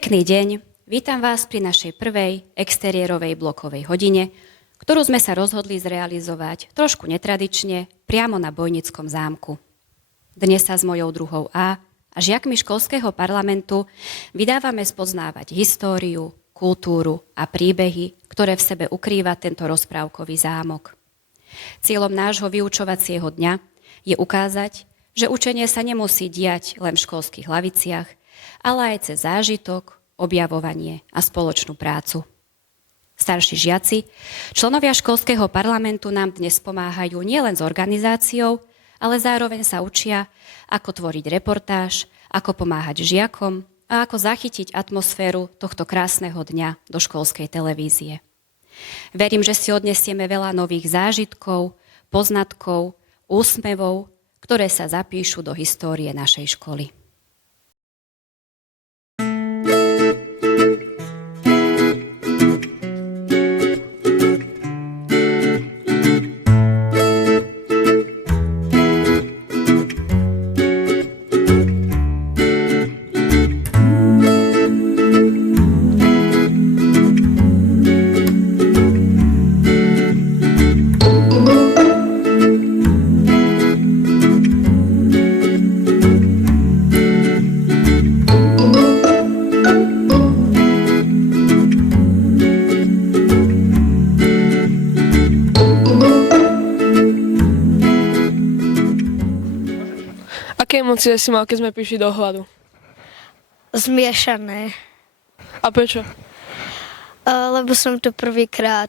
Pekný deň, vítam vás pri našej prvej exteriérovej blokovej hodine, ktorú sme sa rozhodli zrealizovať trošku netradične priamo na Bojnickom zámku. Dnes sa s mojou druhou A a žiakmi školského parlamentu vydávame spoznávať históriu, kultúru a príbehy, ktoré v sebe ukrýva tento rozprávkový zámok. Cieľom nášho vyučovacieho dňa je ukázať, že učenie sa nemusí diať len v školských laviciach, ale aj cez zážitok, objavovanie a spoločnú prácu. Starší žiaci, členovia školského parlamentu nám dnes pomáhajú nielen s organizáciou, ale zároveň sa učia, ako tvoriť reportáž, ako pomáhať žiakom a ako zachytiť atmosféru tohto krásneho dňa do školskej televízie. Verím, že si odnesieme veľa nových zážitkov, poznatkov, úsmevov, ktoré sa zapíšu do histórie našej školy. Aké emócie si mal, keď sme prišli do Hladu? Zmiešané, A prečo? lebo som tu prvýkrát.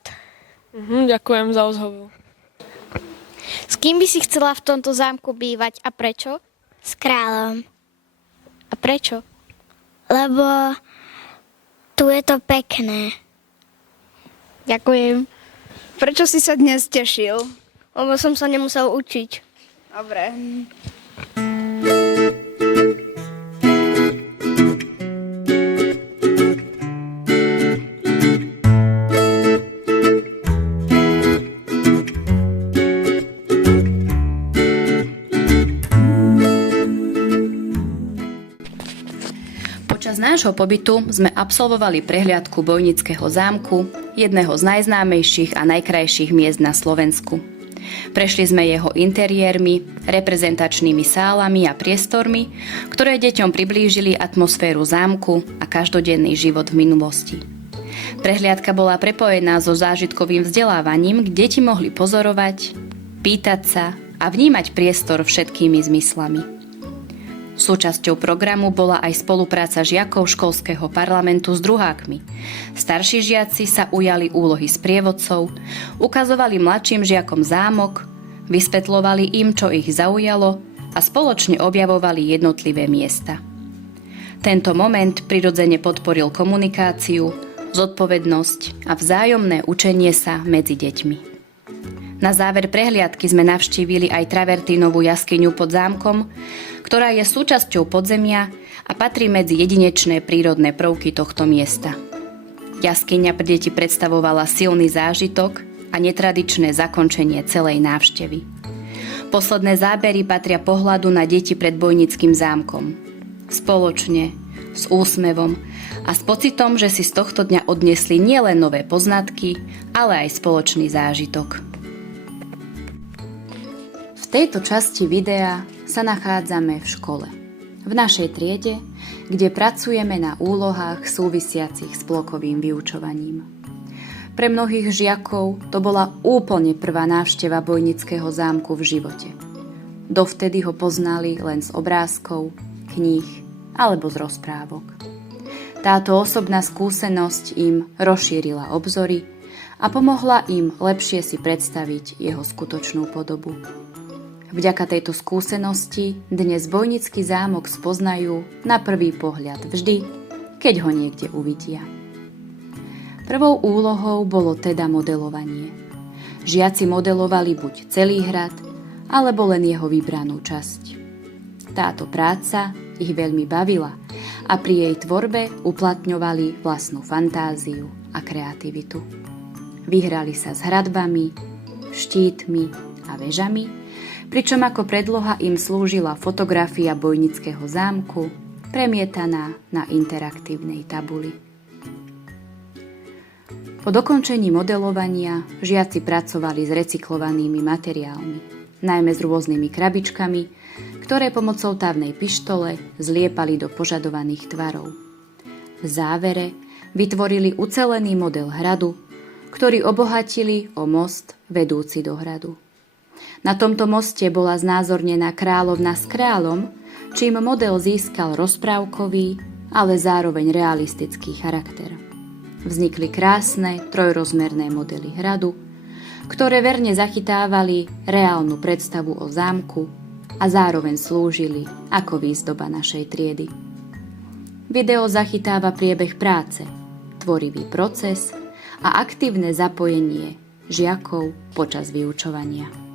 Ďakujem za rozhovor. S kým by si chcela v tomto zámku bývať a prečo? S kráľom, A prečo? lebo tu je to pekné. Ďakujem. Prečo si sa dnes tešil? Lebo som sa nemusel učiť. Dobre. Počas nášho pobytu sme absolvovali prehliadku Bojnického zámku, jedného z najznámejších a najkrajších miest na Slovensku. Prešli sme jeho interiérmi, reprezentačnými sálami a priestormi, ktoré deťom priblížili atmosféru zámku a každodenný život v minulosti. Prehliadka bola prepojená so zážitkovým vzdelávaním, kde deti mohli pozorovať, pýtať sa a vnímať priestor všetkými zmyslami. Súčasťou programu bola aj spolupráca žiakov školského parlamentu s druhákmi. Starší žiaci sa ujali úlohy sprievodcov, ukazovali mladším žiakom zámok, vysvetľovali im, čo ich zaujalo a spoločne objavovali jednotlivé miesta. Tento moment prirodzene podporil komunikáciu, zodpovednosť a vzájomné učenie sa medzi deťmi. Na záver prehliadky sme navštívili aj travertínovú jaskyňu pod zámkom, ktorá je súčasťou podzemia a patrí medzi jedinečné prírodné prvky tohto miesta. Jaskyňa pre deti predstavovala silný zážitok a netradičné zakončenie celej návštevy. Posledné zábery patria pohľadu na deti pred Bojnickým zámkom. Spoločne, s úsmevom a s pocitom, že si z tohto dňa odniesli nielen nové poznatky, ale aj spoločný zážitok. V tejto časti videa sa nachádzame v škole, v našej triede, kde pracujeme na úlohách súvisiacich s blokovým vyučovaním. Pre mnohých žiakov to bola úplne prvá návšteva Bojnického zámku v živote. Dovtedy ho poznali len z obrázkov, kníh alebo z rozprávok. Táto osobná skúsenosť im rozšírila obzory a pomohla im lepšie si predstaviť jeho skutočnú podobu. Vďaka tejto skúsenosti dnes Bojnický zámok spoznajú na prvý pohľad vždy, keď ho niekde uvidia. Prvou úlohou bolo teda modelovanie. Žiaci modelovali buď celý hrad, alebo len jeho vybranú časť. Táto práca ich veľmi bavila a pri jej tvorbe uplatňovali vlastnú fantáziu a kreativitu. Vyhrali sa s hradbami, štítmi a vežami, pričom ako predloha im slúžila fotografia Bojnického zámku, premietaná na interaktívnej tabuli. Po dokončení modelovania žiaci pracovali s recyklovanými materiálmi, najmä s rôznymi krabičkami, ktoré pomocou tavnej pištole zliepali do požadovaných tvarov. V závere vytvorili ucelený model hradu, ktorý obohatili o most vedúci do hradu. Na tomto moste bola znázornená kráľovna s kráľom, čím model získal rozprávkový, ale zároveň realistický charakter. Vznikli krásne, trojrozmerné modely hradu, ktoré verne zachytávali reálnu predstavu o zámku a zároveň slúžili ako výzdoba našej triedy. Video zachytáva priebeh práce, tvorivý proces a aktívne zapojenie žiakov počas vyučovania.